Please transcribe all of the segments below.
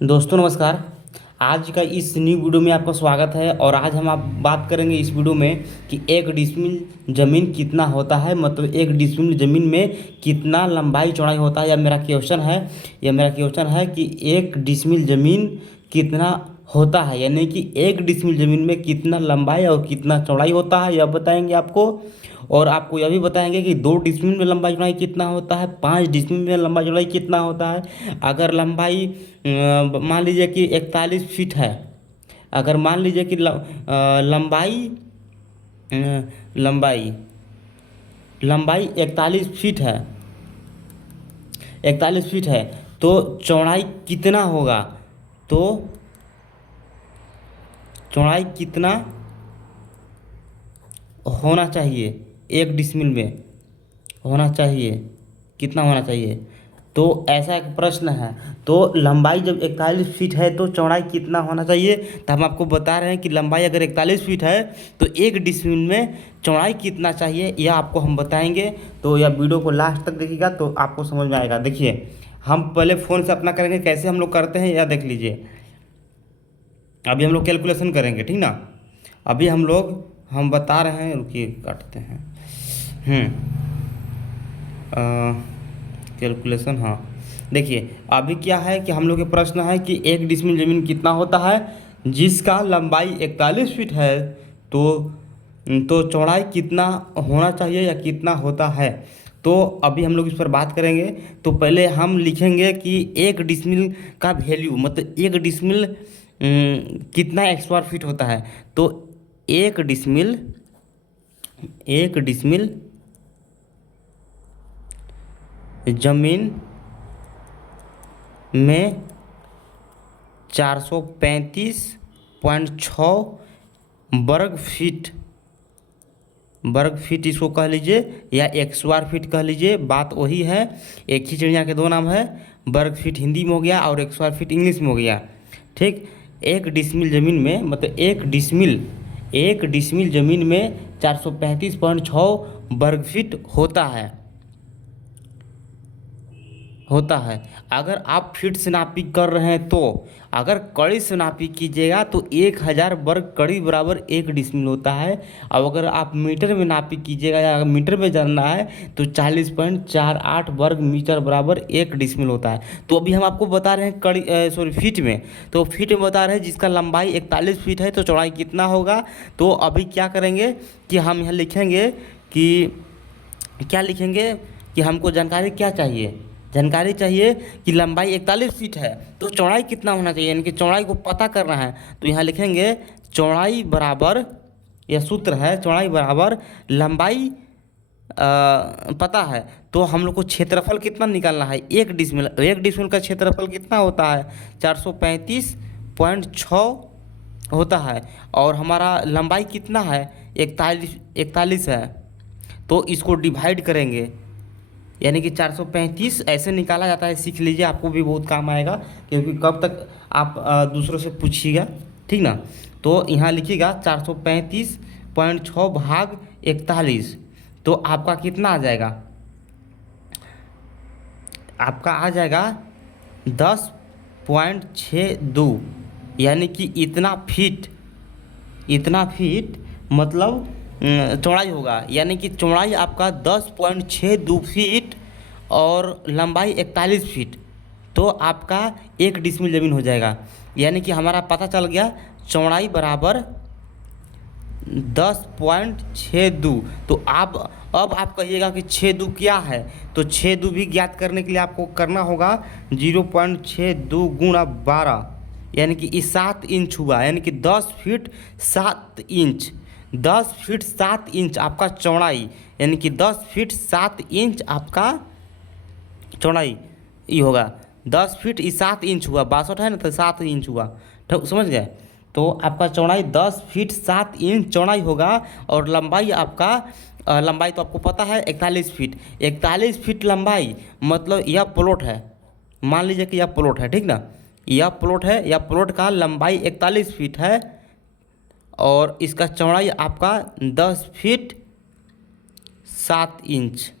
दोस्तों नमस्कार। आज का इस न्यू वीडियो में आपका स्वागत है और आज हम आप बात करेंगे इस वीडियो में कि एक डिसमिल ज़मीन कितना होता है, मतलब एक डिसमिल ज़मीन में कितना लंबाई चौड़ाई होता है। या मेरा क्वेश्चन है कि एक डिसमिल ज़मीन कितना होता है, यानी कि एक डिसमिल ज़मीन में कितना लंबाई और कितना चौड़ाई होता है, यह बताएंगे आपको। और आपको यह भी बताएंगे कि 2 डिसमिल में लंबाई चौड़ाई कितना होता है, 5 डिसमिल में लंबाई चौड़ाई कितना होता है। अगर लंबाई मान लीजिए कि 41 फीट है। अगर मान लीजिए कि लंबाई लंबाई लंबाई 41 फीट है, 41 फीट है, तो चौड़ाई कितना होगा। तो चौड़ाई कितना होना चाहिए, एक डिसमिल में होना चाहिए, कितना होना चाहिए। तो ऐसा एक प्रश्न है। तो लंबाई जब 41 फीट है तो चौड़ाई कितना होना चाहिए, तो हम आपको बता रहे हैं कि लंबाई अगर 41 फीट है तो एक डिसमिल में चौड़ाई कितना चाहिए, यह आपको हम बताएंगे। तो यह वीडियो को लास्ट तक देखिएगा तो आपको समझ में आएगा। देखिए, हम पहले फ़ोन से अपना करेंगे, कैसे हम लोग करते हैं यह देख लीजिए। अभी हम लोग कैलकुलेशन करेंगे, ठीक ना। अभी हम बता रहे हैं, रुकिए काटते हैं। कैलकुलेशन, हाँ। देखिए, अभी क्या है कि हम लोग के प्रश्न है कि एक डिसमिल ज़मीन कितना होता है जिसका लंबाई 41 फीट है। तो चौड़ाई कितना होना चाहिए या कितना होता है। तो अभी हम लोग इस पर बात करेंगे। तो पहले हम लिखेंगे कि एक डिसमिल का वैल्यू, मतलब एक डिसमिल कितना स्क्वायर फीट होता है। तो एक डिसमिल जमीन में 435.6 वर्ग फीट इसको कह लीजिए, या एक स्क्वायर फीट कह लीजिए, बात वही है। एक ही चिड़िया के दो नाम है। वर्ग फीट हिंदी में हो गया और एक स्क्वायर फीट इंग्लिश में हो गया, ठीक। एक डिसमिल ज़मीन में, मतलब एक डिसमिल ज़मीन में 435.6 वर्ग फीट होता है। अगर आप फीट से नापी कर रहे हैं तो अगर कड़ी से नापी कीजिएगा तो 1000 वर्ग कड़ी बराबर एक डिसमिल होता है। और अगर आप मीटर में नापी कीजिएगा या अगर मीटर में जानना है तो 40.48 वर्ग मीटर बराबर एक डिसमिल होता है। तो अभी हम आपको बता रहे हैं फीट में। तो फीट में बता रहे हैं जिसका लंबाई 41 फीट है तो चौड़ाई कितना होगा। तो अभी क्या करेंगे कि हम यहाँ लिखेंगे कि क्या लिखेंगे कि हमको जानकारी चाहिए कि लंबाई 41 फीट है तो चौड़ाई कितना होना चाहिए, यानी कि चौड़ाई को पता करना है। तो यहाँ लिखेंगे चौड़ाई बराबर, यह सूत्र है, चौड़ाई बराबर लंबाई पता है। तो हम लोग को क्षेत्रफल कितना निकालना है, एक डिसमिल का क्षेत्रफल कितना होता है, 435.6 होता है। और हमारा लंबाई कितना है, 41 है। तो इसको डिवाइड करेंगे, यानी कि 435 ऐसे निकाला जाता है, सीख लीजिए, आपको भी बहुत काम आएगा। क्योंकि कब तक आप दूसरों से पूछिएगा, ठीक ना। तो यहाँ लिखिएगा 435.6 भाग 41। तो आपका कितना आ जाएगा, आपका आ जाएगा 10.62, यानी कि इतना फीट मतलब चौड़ाई होगा। यानी कि चौड़ाई आपका 10.62 फीट और लंबाई 41 फीट। तो आपका एक डिसमिल ज़मीन हो जाएगा। यानी कि हमारा पता चल गया चौड़ाई बराबर 10.62। तो अब आप कहिएगा कि 62 क्या है। तो 62 भी ज्ञात करने के लिए आपको करना होगा 0.62 गुणा 12, यानी कि ये 7 इंच हुआ, यानी कि 10 फीट 7 इंच आपका चौड़ाई, यानी कि 10 फीट 7 इंच आपका चौड़ाई ये होगा। 10 फीट 7 इंच हुआ, 62 है ना, तो 7 इंच हुआ, ठीक, समझ गए। तो आपका चौड़ाई 10 फीट 7 इंच चौड़ाई होगा। और लंबाई आपका लंबाई तो आपको पता है 41 फीट। 41 फीट लंबाई मतलब यह प्लॉट है, मान लीजिए कि यह प्लॉट है, ठीक ना। यह प्लॉट है, यह प्लॉट का लंबाई 41 फीट है और इसका चौड़ाई आपका 10 फीट 7 इंच,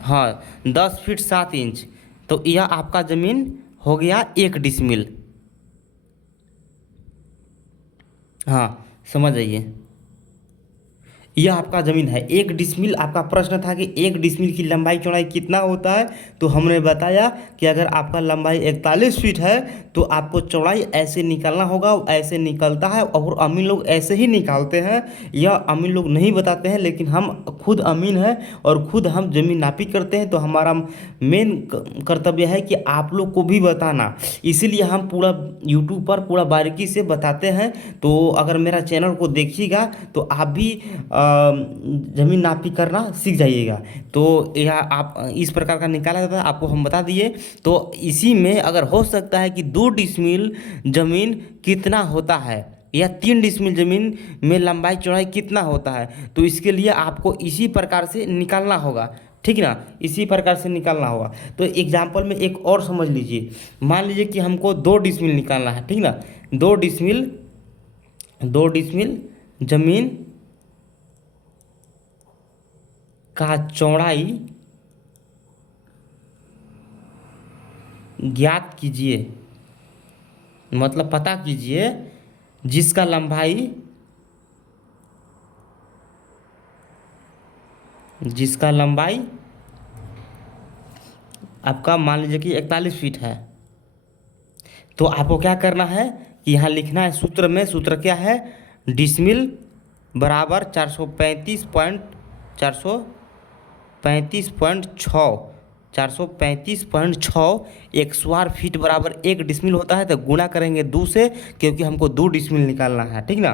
हाँ 10 फीट 7 इंच। तो यह आपका ज़मीन हो गया 1 डिसमिल। हाँ, समझ जाइए, यह आपका ज़मीन है 1 डिसमिल। आपका प्रश्न था कि 1 डिसमिल की लंबाई चौड़ाई कितना होता है, तो हमने बताया कि अगर आपका लंबाई 41 फीट है तो आपको चौड़ाई ऐसे निकालना होगा, ऐसे निकलता है और अमीन लोग ऐसे ही निकालते हैं। यह अमीन लोग नहीं बताते हैं, लेकिन हम खुद अमीन हैं और खुद हम ज़मीन नापी करते हैं, तो हमारा मेन कर्तव्य है कि आप लोग को भी बताना। इसीलिए हम पूरा यूट्यूब पर पूरा बारीकी से बताते हैं। तो अगर मेरा चैनल को देखिएगा तो आप भी ज़मीन नापी करना सीख जाइएगा। तो यह आप इस प्रकार का निकाला जाता है, आपको हम बता दिए। तो इसी में अगर हो सकता है कि 2 डिसमिल ज़मीन कितना होता है या 3 डिसमिल ज़मीन में लंबाई चौड़ाई कितना होता है, तो इसके लिए आपको इसी प्रकार से निकालना होगा, ठीक ना, इसी प्रकार से निकालना होगा। तो एग्जाम्पल में एक और समझ लीजिए, मान लीजिए कि हमको 2 डिसमिल निकालना है, ठीक ना। 2 डिसमिल ज़मीन का चौड़ाई ज्ञात कीजिए, मतलब पता कीजिए, जिसका लंबाई आपका मान लीजिए कि 41 फीट है। तो आपको क्या करना है कि यहाँ लिखना है सूत्र में, सूत्र क्या है, डिसमिल बराबर 435.6 एक स्क्वायर फीट बराबर 1 डिसमिल होता है। तो गुणा करेंगे 2 से, क्योंकि हमको 2 डिसमिल निकालना है, ठीक ना।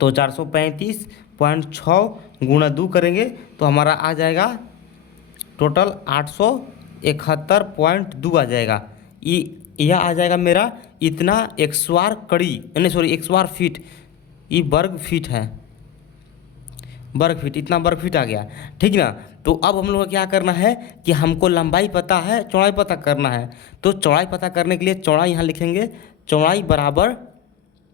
तो 435.6 गुणा 2 करेंगे तो हमारा आ जाएगा टोटल 871.2 आ जाएगा। यह आ जाएगा मेरा इतना एक स्क्वायर कड़ी, नहीं सॉरी, एक स्क्वायर फीट, ये वर्ग फीट है, वर्ग फीट, इतना वर्ग फीट आ गया, ठीक ना। तो अब हम लोग को क्या करना है कि हमको लंबाई पता है, चौड़ाई पता करना है। तो चौड़ाई पता करने के लिए चौड़ाई यहाँ लिखेंगे, चौड़ाई बराबर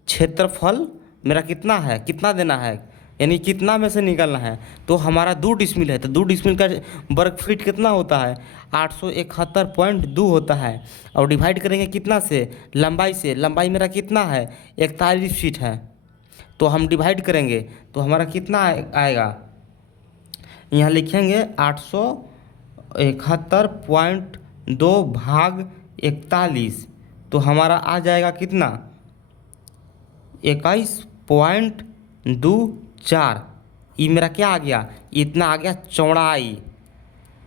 क्षेत्रफल मेरा कितना है, कितना देना है, यानी कितना में से निकलना है। तो हमारा 2 डिसमिल है, तो 2 डिसमिल का वर्ग फीट कितना होता है, 871.2 होता है। और डिवाइड करेंगे कितना से, लंबाई से, लंबाई मेरा कितना है, 41 फीट है। तो हम डिवाइड करेंगे तो हमारा कितना आएगा, यहाँ लिखेंगे 871.2 भाग 41, तो हमारा आ जाएगा कितना, 21.24। ये मेरा क्या आ गया, इतना आ गया चौड़ाई।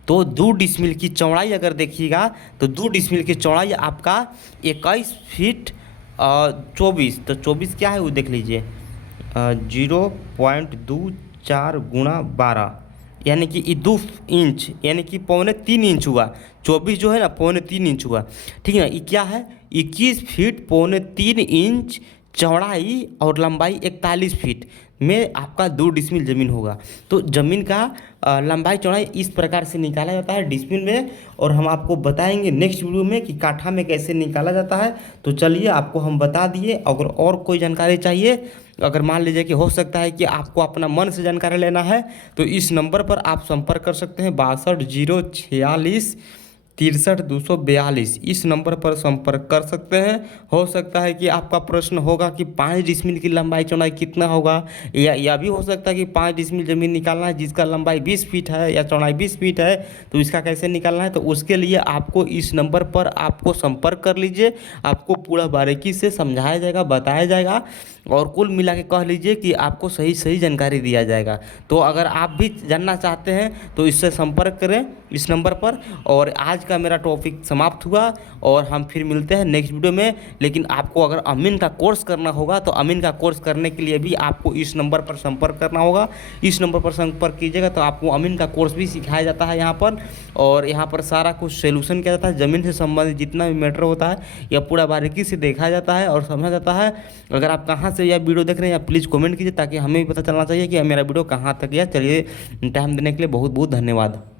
तो 2 डिसमिल की चौड़ाई अगर देखिएगा तो 2 डिसमिल की चौड़ाई आपका 21 फीट 24, तो 24 क्या है वो देख लीजिए, 0.24 गुणा 12, यानी कि 2 इंच, यानी कि 3.25 हुआ। 24 जो है ना 3.25 हुआ, ठीक है ना। ये क्या है, 21 फीट 3.25 चौड़ाई और लंबाई 41 फीट में आपका 2 डिसमिल ज़मीन होगा। तो ज़मीन का लंबाई चौड़ाई इस प्रकार से निकाला जाता है डिसमिल में, और हम आपको बताएंगे नेक्स्ट वीडियो में कि काठा में कैसे निकाला जाता है। तो चलिए, आपको हम बता दिए। अगर और कोई जानकारी चाहिए, अगर मान लीजिए कि हो सकता है कि आपको अपना मन से जानकारी लेना है, तो इस नंबर पर आप संपर्क कर सकते हैं, 62 046 63 242, इस नंबर पर संपर्क कर सकते हैं। हो सकता है कि आपका प्रश्न होगा कि 5 डिसमिल की लंबाई चौड़ाई कितना होगा, या यह भी हो सकता है कि 5 डिसमिल ज़मीन निकालना है जिसका लंबाई 20 फीट है या चौड़ाई 20 फीट है, तो इसका कैसे निकालना है। तो उसके लिए आपको इस नंबर पर आपको संपर्क कर लीजिए, आपको पूरा बारीकी से समझाया जाएगा, बताया जाएगा, और कुल मिला के कह लीजिए कि आपको सही सही जानकारी दिया जाएगा। तो अगर आप भी जानना चाहते हैं तो इससे संपर्क करें इस नंबर पर। और आज का मेरा टॉपिक समाप्त हुआ, और हम फिर मिलते हैं नेक्स्ट वीडियो में। लेकिन आपको अगर अमीन का कोर्स करना होगा तो अमीन का कोर्स करने के लिए भी आपको इस नंबर पर संपर्क करना होगा। इस नंबर पर संपर्क कीजिएगा तो आपको अमीन का कोर्स भी सिखाया जाता है यहाँ पर, और यहाँ पर सारा कुछ सोल्यूशन किया जाता है। ज़मीन से संबंधित जितना भी मैटर होता है यह पूरा बारीकी से देखा जाता है और समझा जाता है। अगर आप कहाँ से यह वीडियो देख रहे हैं, आप प्लीज़ कमेंट कीजिए, ताकि हमें भी पता चलना चाहिए कि मेरा वीडियो कहाँ तक गया। चलिए, टाइम देने के लिए बहुत बहुत धन्यवाद।